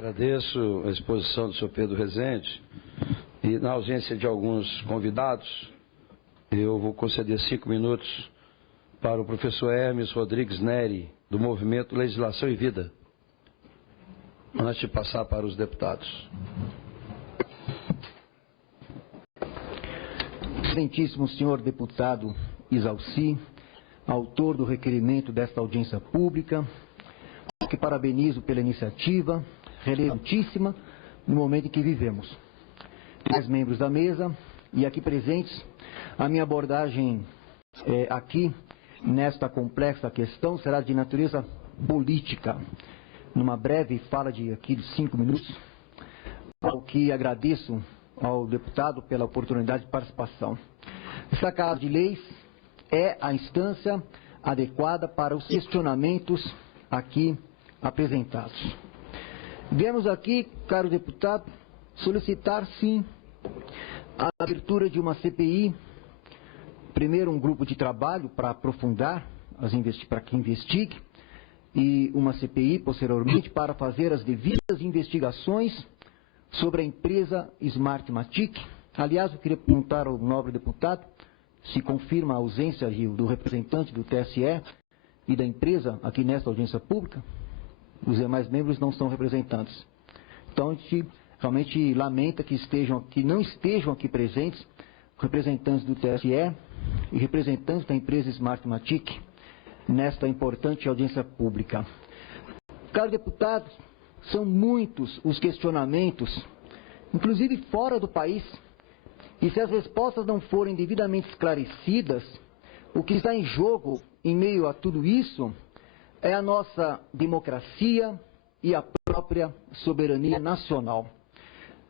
Agradeço a exposição do senhor Pedro Rezende e, na ausência de alguns convidados, eu vou conceder 5 minutos para o professor Hermes Rodrigues Neri, do Movimento Legislação e Vida, antes de passar para os deputados. Excelentíssimo senhor deputado Isalci, autor do requerimento desta audiência pública, que parabenizo pela iniciativa, relevantíssima no momento em que vivemos. Demais membros da mesa e aqui presentes, a minha abordagem aqui, nesta complexa questão, será de natureza política. Numa breve fala de 5 minutos, ao que agradeço ao deputado pela oportunidade de participação. Esta Casa de Leis é a instância adequada para os questionamentos aqui apresentados. Viemos aqui, caro deputado, solicitar, sim, a abertura de uma CPI, primeiro um grupo de trabalho para aprofundar, para que investigue, e uma CPI, posteriormente, para fazer as devidas investigações sobre a empresa Smartmatic. Aliás, eu queria perguntar ao nobre deputado se confirma a ausência do representante do TSE e da empresa aqui nesta audiência pública. Os demais membros não são representantes. Então, a gente realmente lamenta que não estejam aqui presentes representantes do TSE e representantes da empresa Smartmatic nesta importante audiência pública. Caros deputados, são muitos os questionamentos, inclusive fora do país, e se as respostas não forem devidamente esclarecidas, o que está em jogo em meio a tudo isso é a nossa democracia e a própria soberania nacional.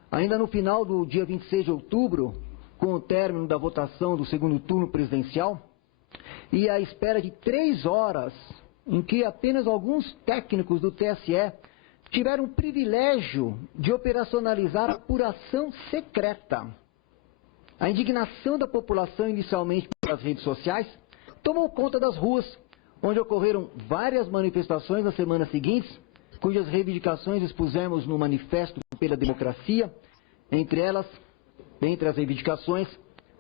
Ainda no final do dia 26 de outubro, com o término da votação do segundo turno presidencial, e à espera de 3 horas, em que apenas alguns técnicos do TSE tiveram o privilégio de operacionalizar a apuração secreta. A indignação da população, inicialmente pelas redes sociais, tomou conta das ruas, onde ocorreram várias manifestações nas semanas seguintes, cujas reivindicações expusemos no Manifesto pela Democracia, entre as reivindicações,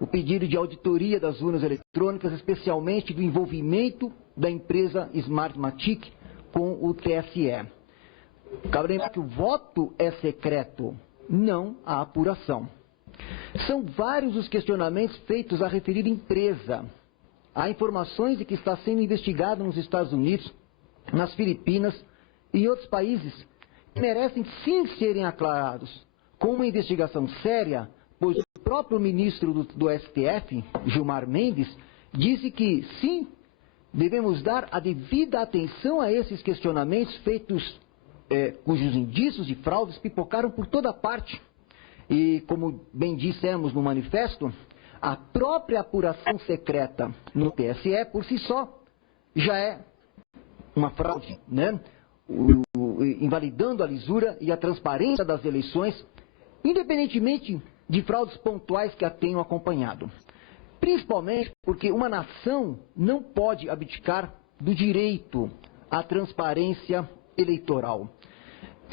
o pedido de auditoria das urnas eletrônicas, especialmente do envolvimento da empresa Smartmatic com o TSE. Cabe lembrar que o voto é secreto, não a apuração. São vários os questionamentos feitos à referida empresa. Há informações de que está sendo investigado nos Estados Unidos, nas Filipinas e em outros países que merecem sim serem aclarados, com uma investigação séria, pois o próprio ministro do STF, Gilmar Mendes, disse que sim, devemos dar a devida atenção a esses questionamentos feitos, cujos indícios de fraudes pipocaram por toda parte. E, como bem dissemos no manifesto, a própria apuração secreta no TSE, por si só, já é uma fraude, né? Invalidando a lisura e a transparência das eleições, independentemente de fraudes pontuais que a tenham acompanhado. Principalmente porque uma nação não pode abdicar do direito à transparência eleitoral.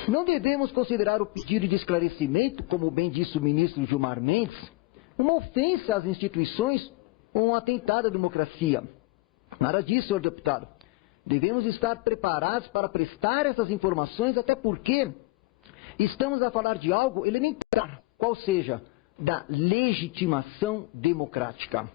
Não devemos considerar o pedido de esclarecimento, como bem disse o ministro Gilmar Mendes, uma ofensa às instituições ou um atentado à democracia. Nada disso, senhor deputado. Devemos estar preparados para prestar essas informações, até porque estamos a falar de algo elementar, qual seja, da legitimação democrática.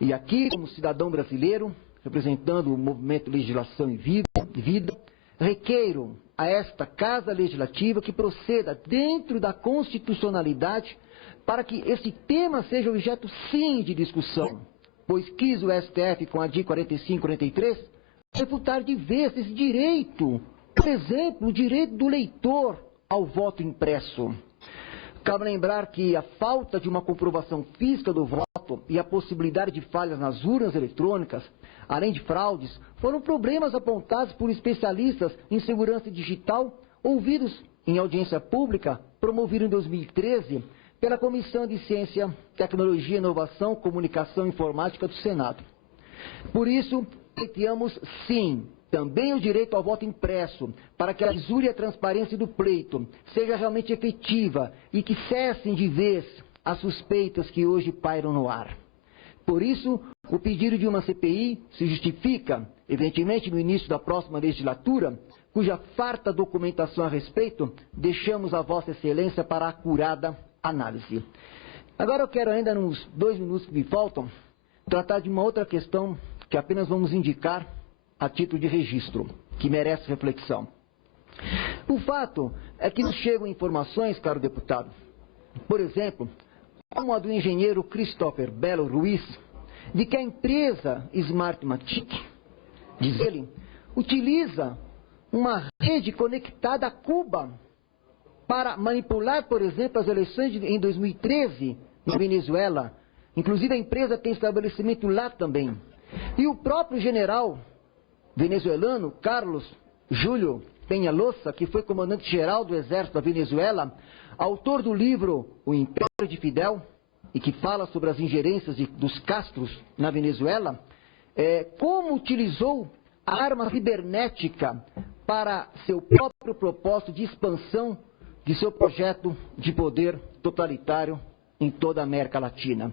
E aqui, como cidadão brasileiro, representando o Movimento Legislação e Vida, requeiro a esta Casa Legislativa que proceda dentro da constitucionalidade para que esse tema seja objeto, sim, de discussão, pois quis o STF, com a DI 4543, refutar de vez esse direito, por exemplo, o direito do leitor ao voto impresso. Cabe lembrar que a falta de uma comprovação física do voto e a possibilidade de falhas nas urnas eletrônicas, além de fraudes, foram problemas apontados por especialistas em segurança digital, ouvidos em audiência pública, promovida em 2013 pela Comissão de Ciência, Tecnologia, Inovação, Comunicação e Informática do Senado. Por isso, pleiteamos, sim, também o direito ao voto impresso, para que a lisura e a transparência do pleito seja realmente efetiva e que cessem de vez as suspeitas que hoje pairam no ar. Por isso, o pedido de uma CPI se justifica, evidentemente, no início da próxima legislatura, cuja farta documentação a respeito deixamos a Vossa Excelência para a acurada análise. Agora eu quero ainda, nos 2 minutos que me faltam, tratar de uma outra questão que apenas vamos indicar a título de registro, que merece reflexão. O fato é que nos chegam informações, caro deputado, por exemplo, como a do engenheiro Christopher Belo Ruiz, de que a empresa Smartmatic, diz ele, utiliza uma rede conectada a Cuba para manipular, por exemplo, as eleições em 2013 na Venezuela. Inclusive a empresa tem estabelecimento lá também. E o próprio general venezuelano Carlos Júlio Peñalosa, que foi comandante-geral do Exército da Venezuela, autor do livro O Império de Fidel, e que fala sobre as ingerências dos Castros na Venezuela, como utilizou a arma cibernética para seu próprio propósito de expansão de seu projeto de poder totalitário em toda a América Latina.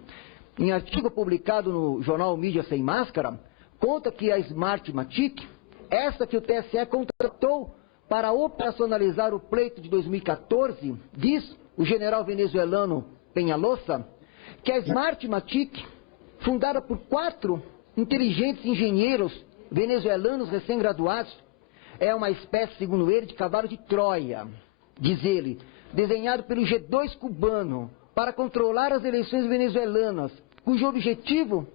Em artigo publicado no jornal Mídia Sem Máscara, conta que a Smartmatic, essa que o TSE contratou para operacionalizar o pleito de 2014, diz o general venezuelano Peñalosa, que a Smartmatic, fundada por 4 inteligentes engenheiros venezuelanos recém-graduados, é uma espécie, segundo ele, de cavalo de Troia, diz ele, desenhado pelo G2 cubano para controlar as eleições venezuelanas, cujo objetivo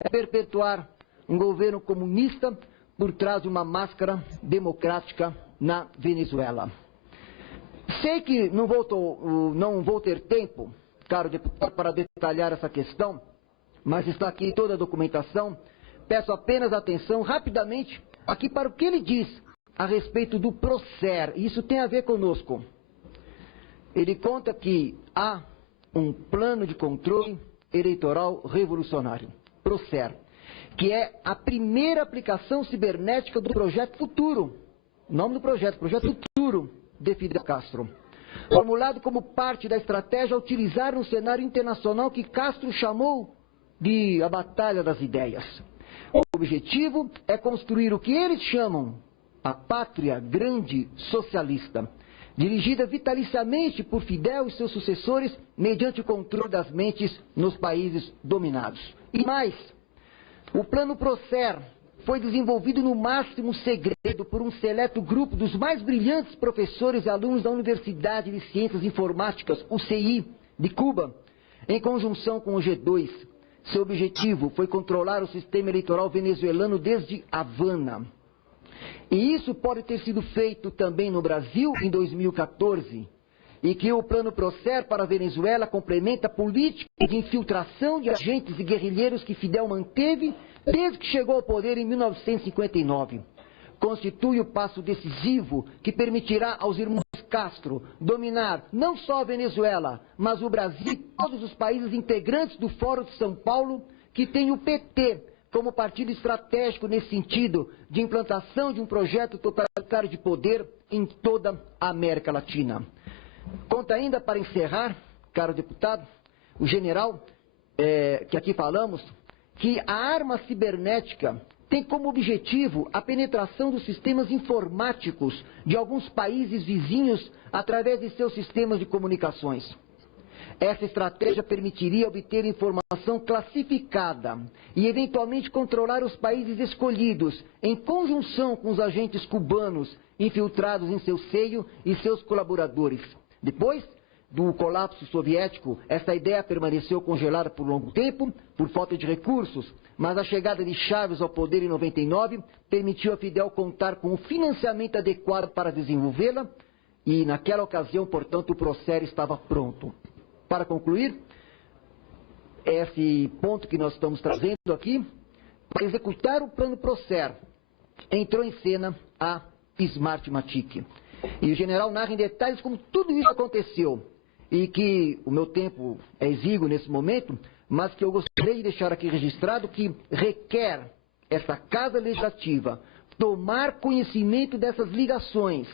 é perpetuar um governo comunista por trás de uma máscara democrática na Venezuela. Sei que não vou ter tempo, caro deputado, para detalhar essa questão, mas está aqui toda a documentação. Peço apenas atenção, rapidamente, aqui para o que ele diz a respeito do Procer. Isso tem a ver conosco. Ele conta que há um plano de controle eleitoral revolucionário, Procer, que é a primeira aplicação cibernética do Projeto Futuro. O nome do projeto, Projeto Futuro de Fidel Castro. Formulado como parte da estratégia a utilizar um cenário internacional que Castro chamou de a Batalha das Ideias. O objetivo é construir o que eles chamam a pátria grande socialista, dirigida vitaliciamente por Fidel e seus sucessores mediante o controle das mentes nos países dominados. E mais, o plano Procer foi desenvolvido no máximo segredo por um seleto grupo dos mais brilhantes professores e alunos da Universidade de Ciências Informáticas, UCI, de Cuba, em conjunção com o G2. Seu objetivo foi controlar o sistema eleitoral venezuelano desde Havana. E isso pode ter sido feito também no Brasil em 2014, e que o plano Procer para a Venezuela complementa a política de infiltração de agentes e guerrilheiros que Fidel manteve desde que chegou ao poder em 1959. Constitui o passo decisivo que permitirá aos irmãos Castro dominar não só a Venezuela, mas o Brasil e todos os países integrantes do Fórum de São Paulo, que tem o PT como partido estratégico nesse sentido de implantação de um projeto totalitário de poder em toda a América Latina. Conta ainda, para encerrar, caro deputado, o general, que aqui falamos, que a arma cibernética tem como objetivo a penetração dos sistemas informáticos de alguns países vizinhos através de seus sistemas de comunicações. Essa estratégia permitiria obter informação classificada e, eventualmente, controlar os países escolhidos, em conjunção com os agentes cubanos infiltrados em seu seio e seus colaboradores. Depois do colapso soviético, essa ideia permaneceu congelada por longo tempo, por falta de recursos, mas a chegada de Chávez ao poder em 99 permitiu a Fidel contar com o financiamento adequado para desenvolvê-la e, naquela ocasião, portanto, o Procer estava pronto. Para concluir, esse ponto que nós estamos trazendo aqui, para executar o plano Procer, entrou em cena a Smartmatic. E o general narra em detalhes como tudo isso aconteceu. E que o meu tempo é exíguo nesse momento, mas que eu gostaria de deixar aqui registrado que requer essa Casa Legislativa tomar conhecimento dessas ligações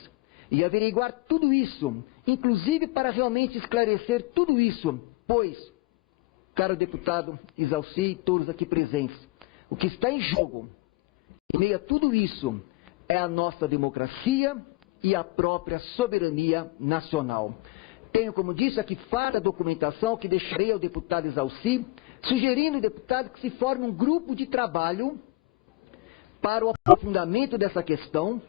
e averiguar tudo isso, inclusive para realmente esclarecer tudo isso, pois, caro deputado Isalci e todos aqui presentes, o que está em jogo, em meio a tudo isso, é a nossa democracia e a própria soberania nacional. Tenho, como disse, aqui farta documentação que deixarei ao deputado Isalci, sugerindo, deputado, que se forme um grupo de trabalho para o aprofundamento dessa questão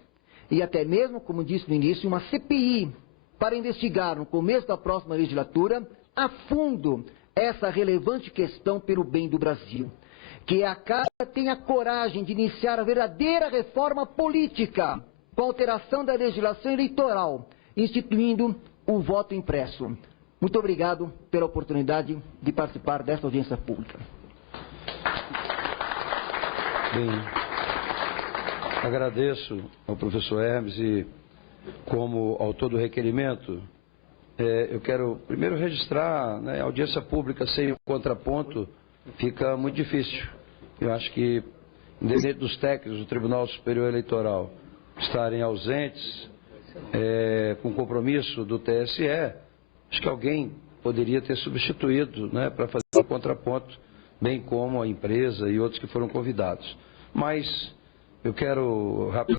e até mesmo, como disse no início, uma CPI para investigar no começo da próxima legislatura a fundo essa relevante questão pelo bem do Brasil. Que a Casa tenha coragem de iniciar a verdadeira reforma política com a alteração da legislação eleitoral, instituindo o voto impresso. Muito obrigado pela oportunidade de participar desta audiência pública. Bem, agradeço ao professor Hermes e, como autor do requerimento, eu quero primeiro registrar, a audiência pública sem o contraponto fica muito difícil. Eu acho que, independente dos técnicos do Tribunal Superior Eleitoral estarem ausentes, com compromisso do TSE, acho que alguém poderia ter substituído, para fazer o contraponto, bem como a empresa e outros que foram convidados. Mas eu quero rapidamente